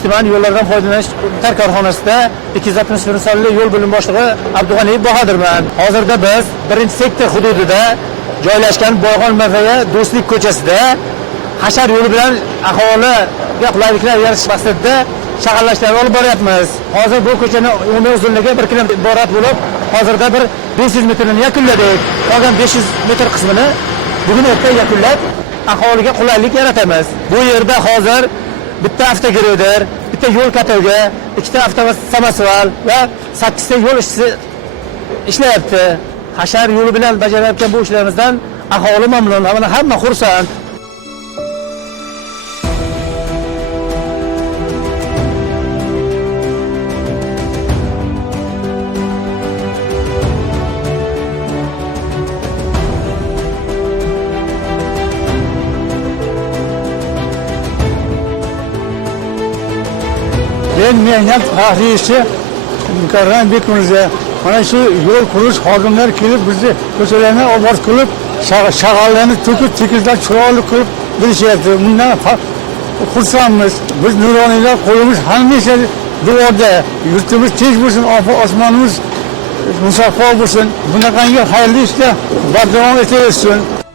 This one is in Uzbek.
tuman yo'llardan foydalanish korxonasida 261 sonli yo'l bo'lim boshlig'i Abdug'aniyev Bahodirman. Hozirda biz 1-sektor hududida joylashgan Boyxon Mafaya Do'stlik ko'chasida hashar yo'li bilan aholiga qulayliklar yaratish maqsadida shag'allashlar olib boryapmiz. Hozir bu ko'chaning umumiy uzunligi 1 kilometr iborat bo'lib, hozirda bir 500 metrni yakunladik. Qolgan 500 metr qismini bugun erta yakunlab, aholiga qulaylik yaratamiz. Bu yerda hozir bitta avtogireder, bitta yo'l katoga, ikkita avtosamosval va 8 ta yo'l ishchisi ishlayapti. Hashar yo'li bilan bajarayotgan bu ishlarimizdan aholi mamnun, hamma xursand. Ben mehnat faxriysi Mukarram Bekmirza. Mana shu yo'l qurish xodimlari kelib bizni ko'chalarni obod qilib, shag'allarni to'kib, tekizlar chiroyli qilib berishyapti. Bundan xursandmiz. Biz nuroniylar qo'limiz hamisha duoda, yurtimiz tinch bo'lsin, osmonimiz musaffo bo'lsin. Bunaqangi xayrli ishlar bardavom etaversin.